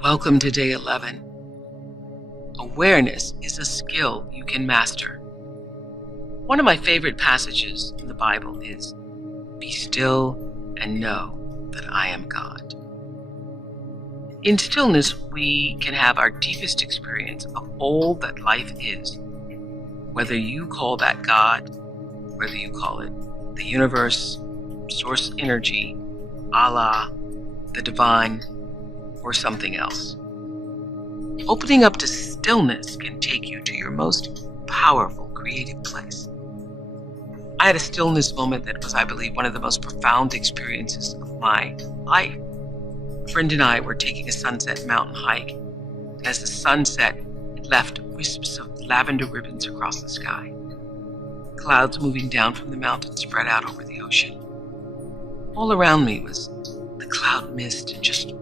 Welcome to day 11. Awareness is a skill you can master. One of my favorite passages in the Bible is, "Be still and know that I am God." In stillness, we can have our deepest experience of all that life is. Whether you call that God, whether you call it the universe, source energy, Allah, the divine, or something else. Opening up to stillness can take you to your most powerful creative place. I had a stillness moment that was, I believe, one of the most profound experiences of my life. A friend and I were taking a sunset mountain hike, and as the sun set, it left wisps of lavender ribbons across the sky. Clouds moving down from the mountain spread out over the ocean. All around me was the cloud mist and just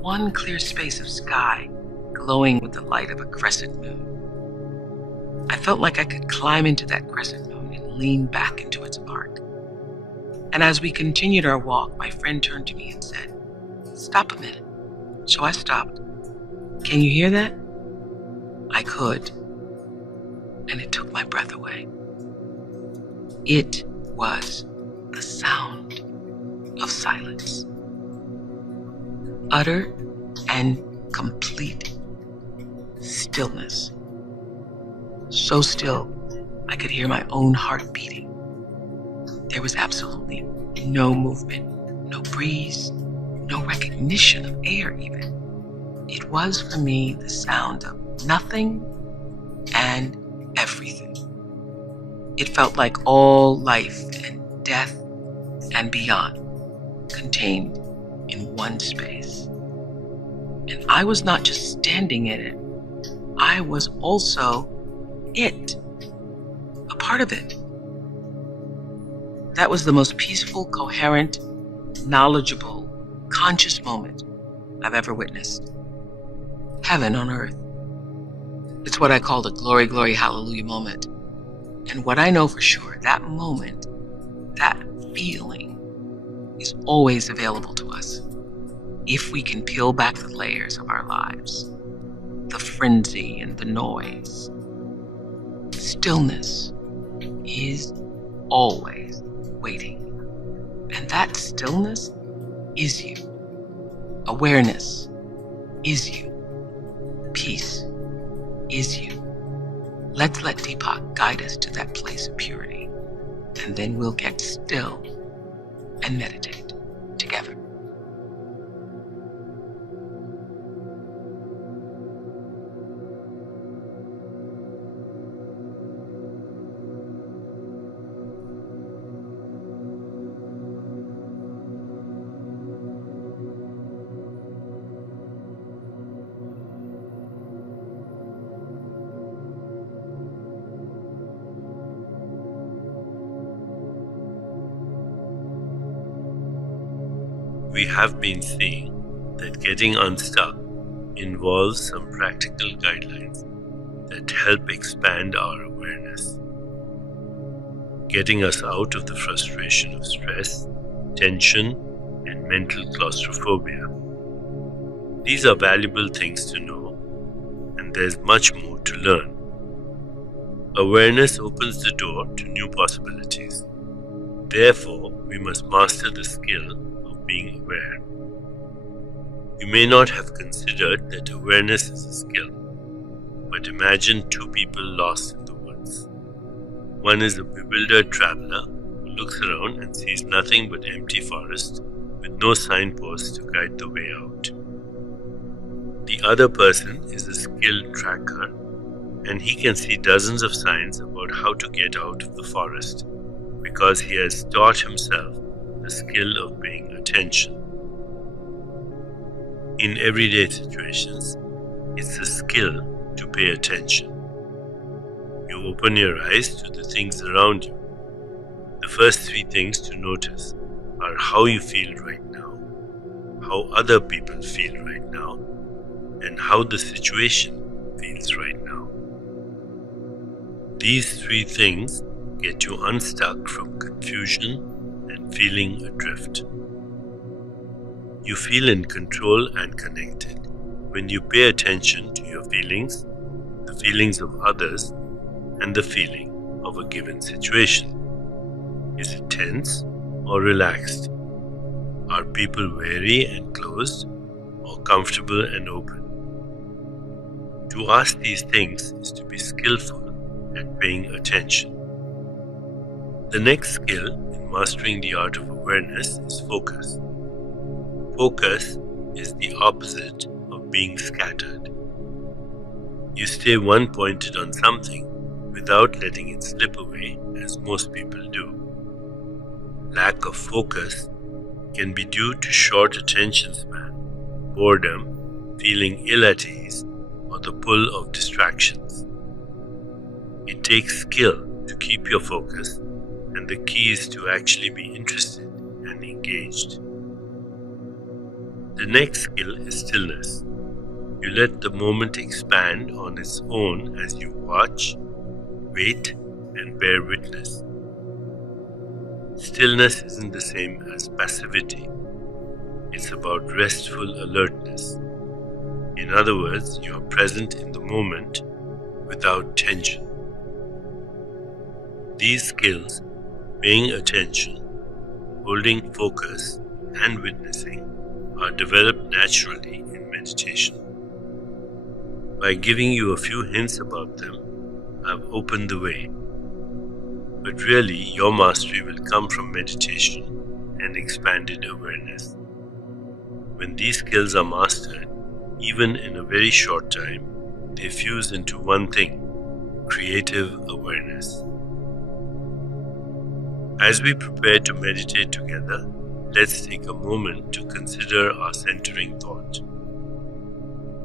one clear space of sky glowing with the light of a crescent moon. I felt like I could climb into that crescent moon and lean back into its arc. And as we continued our walk, my friend turned to me and said, "Stop a minute." So I stopped. "Can you hear that?" I could, and it took my breath away. It was the sound of silence. Utter and complete stillness. So still, I could hear my own heart beating. There was absolutely no movement, no breeze, no recognition of air even. It was for me the sound of nothing and everything. It felt like all life and death and beyond contained in one space. And I was not just standing in it, I was also it, a part of it. That was the most peaceful, coherent, knowledgeable, conscious moment I've ever witnessed. Heaven on earth. It's what I call the glory, glory, hallelujah moment. And what I know for sure, that moment, that feeling is always available to us if we can peel back the layers of our lives, the frenzy and the noise. Stillness is always waiting. And that stillness is you. Awareness is you. Peace is you. Let's let Deepak guide us to that place of purity, and then we'll get still and meditate together. We have been seeing that getting unstuck involves some practical guidelines that help expand our awareness, getting us out of the frustration of stress, tension, and mental claustrophobia. These are valuable things to know, and there's much more to learn. Awareness opens the door to new possibilities. Therefore, we must master the skill of being aware. You may not have considered that awareness is a skill, but imagine two people lost in the woods. One is a bewildered traveler who looks around and sees nothing but empty forest with no signposts to guide the way out. The other person is a skilled tracker, and he can see dozens of signs about how to get out of the forest because he has taught himself the skill of paying attention. In everyday situations, it's a skill to pay attention. You open your eyes to the things around you. The first three things to notice are how you feel right now, how other people feel right now, and how the situation feels right now. These three things get you unstuck from confusion and feeling adrift. You feel in control and connected. when you pay attention to your feelings, the feelings of others, and the feeling of a given situation. Is it tense or relaxed? Are people wary and closed or comfortable and open? To ask these things is to be skillful at paying attention. The next skill in mastering the art of awareness is focus. Focus is the opposite of being scattered. You stay one pointed on something without letting it slip away, as most people do. Lack of focus can be due to short attention span, boredom, feeling ill at ease, or the pull of distractions. It takes skill to keep your focus, and the key is to actually be interested and engaged. The next skill is stillness. You let the moment expand on its own as you watch, wait, and bear witness. Stillness isn't the same as passivity. It's about restful alertness. In other words, you are present in the moment without tension. These skills, paying attention, holding focus, and witnessing, are developed naturally in meditation. By giving you a few hints about them, I've opened the way. But really, your mastery will come from meditation and expanded awareness. When these skills are mastered, even in a very short time, they fuse into one thing: creative awareness. As we prepare to meditate together, let's take a moment to consider our centering thought.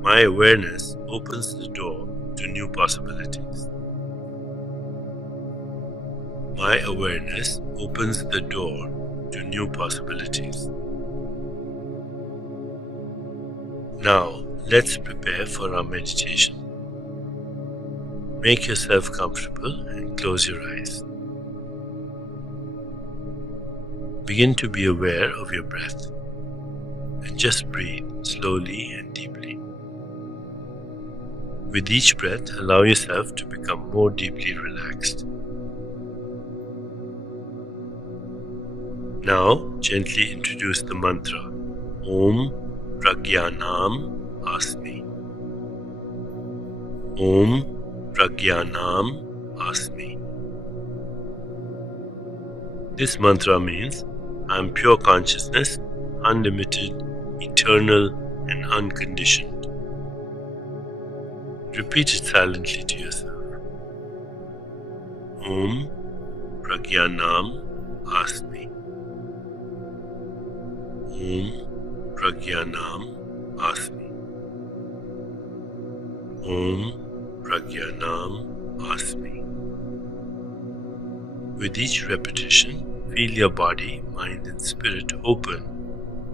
My awareness opens the door to new possibilities. My awareness opens the door to new possibilities. Now, let's prepare for our meditation. Make yourself comfortable and close your eyes. Begin to be aware of your breath and just breathe slowly and deeply. With each breath, allow yourself to become more deeply relaxed. Now, gently introduce the mantra Om Pragyanam Asmi. Om Pragyanam Asmi. This mantra means I am pure consciousness, unlimited, eternal, and unconditioned. Repeat it silently to yourself. Om Pragyanam Asmi. Om Pragyanam Asmi. Om Pragyanam Asmi. With each repetition, feel your body, mind, and spirit open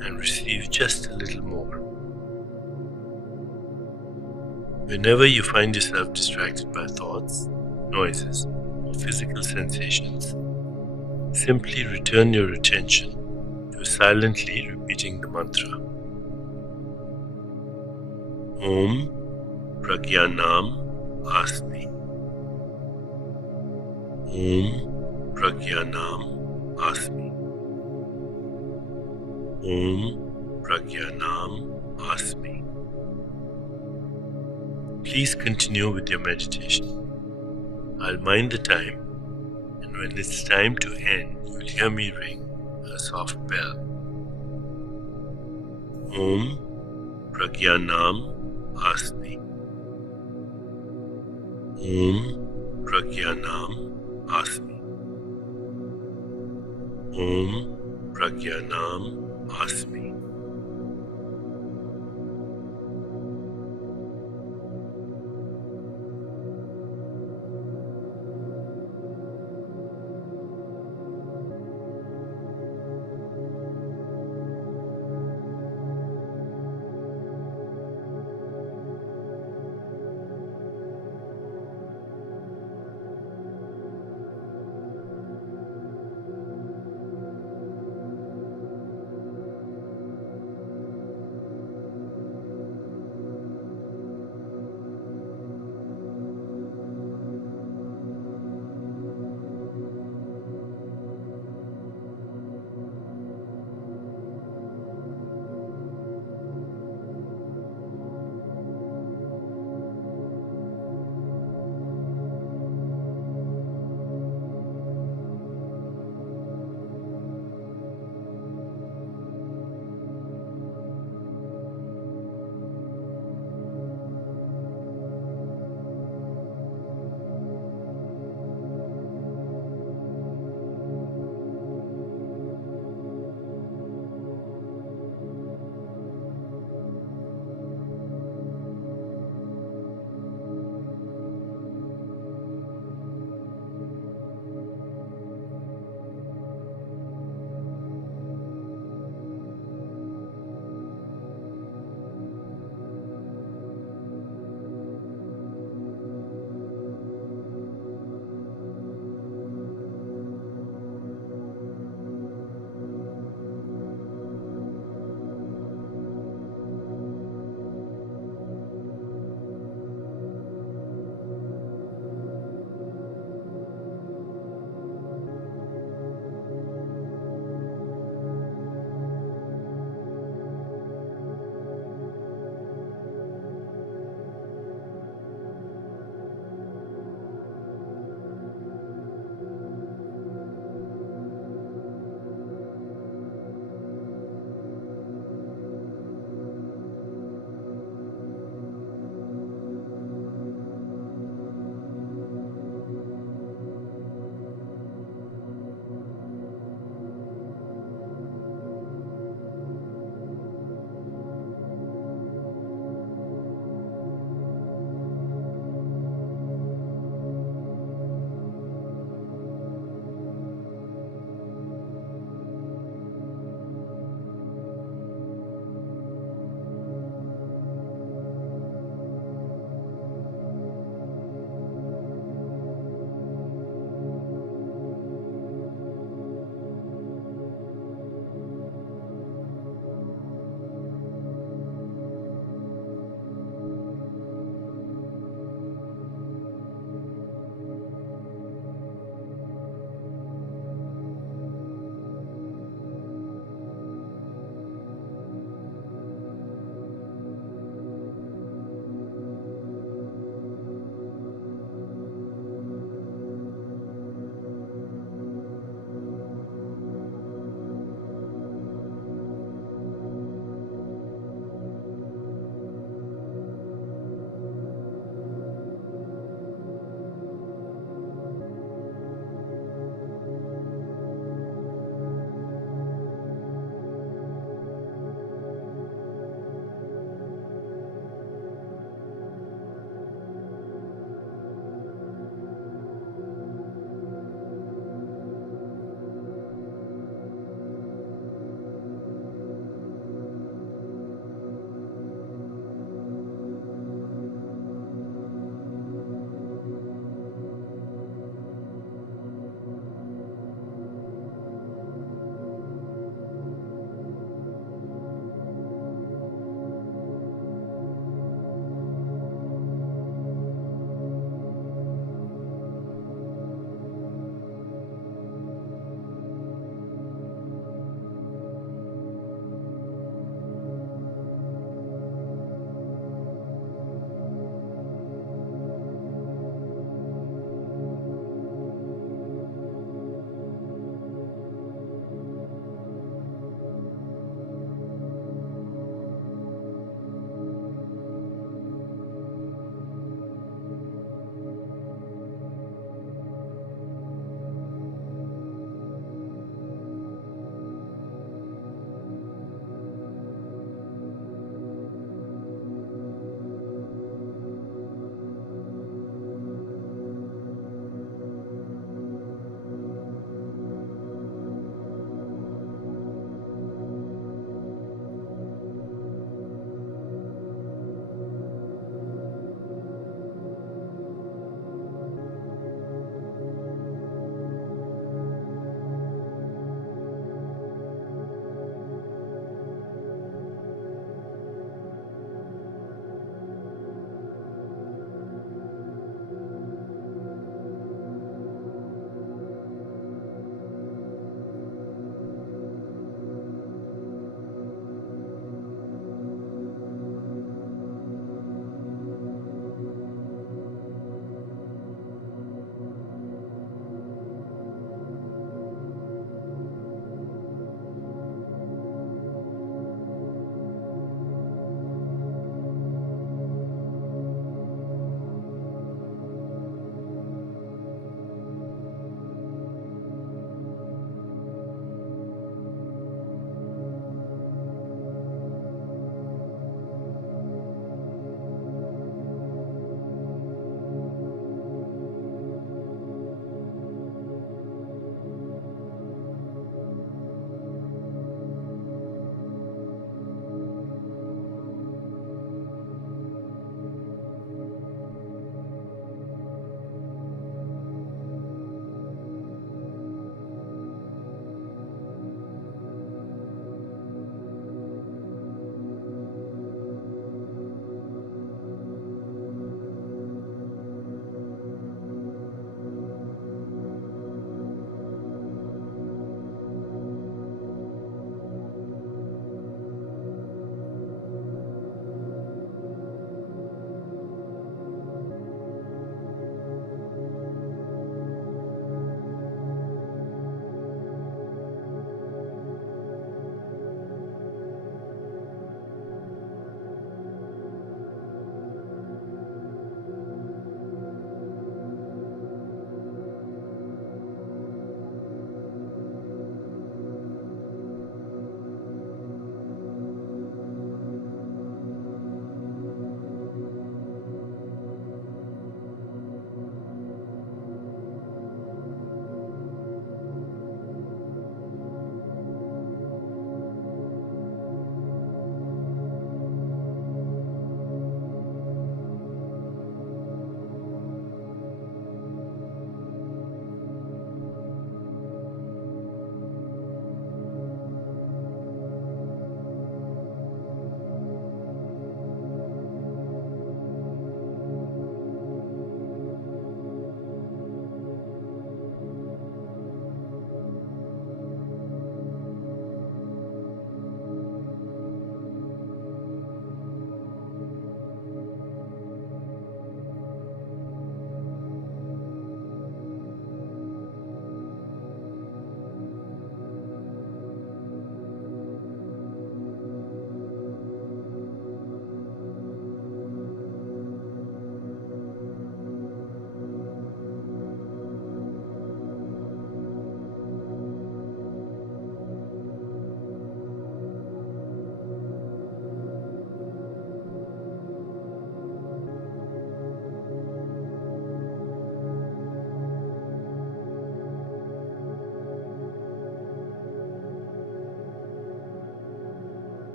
and receive just a little more. Whenever you find yourself distracted by thoughts, noises, or physical sensations, simply return your attention to silently repeating the mantra. Om Pragyanam Asmi. Om Pragyanam Asmi. Om Pragyanam Asmi. Please continue with your meditation. I'll mind the time, and when it's time to end, you'll hear me ring a soft bell. Om Pragyanam Asmi. Om Pragyanam Asmi. Om Pragyanam Asmi.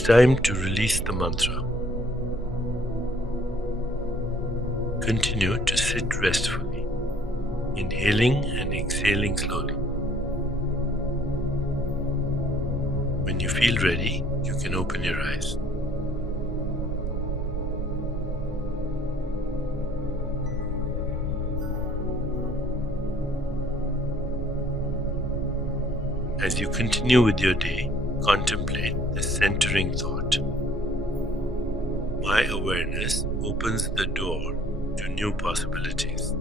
It's time to release the mantra. Continue to sit restfully, inhaling and exhaling slowly. When you feel ready, you can open your eyes. As you continue with your day, contemplate the centering thought. My awareness opens the door to new possibilities.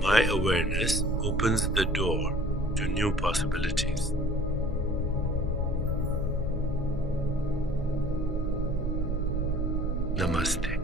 My awareness opens the door to new possibilities. Namaste.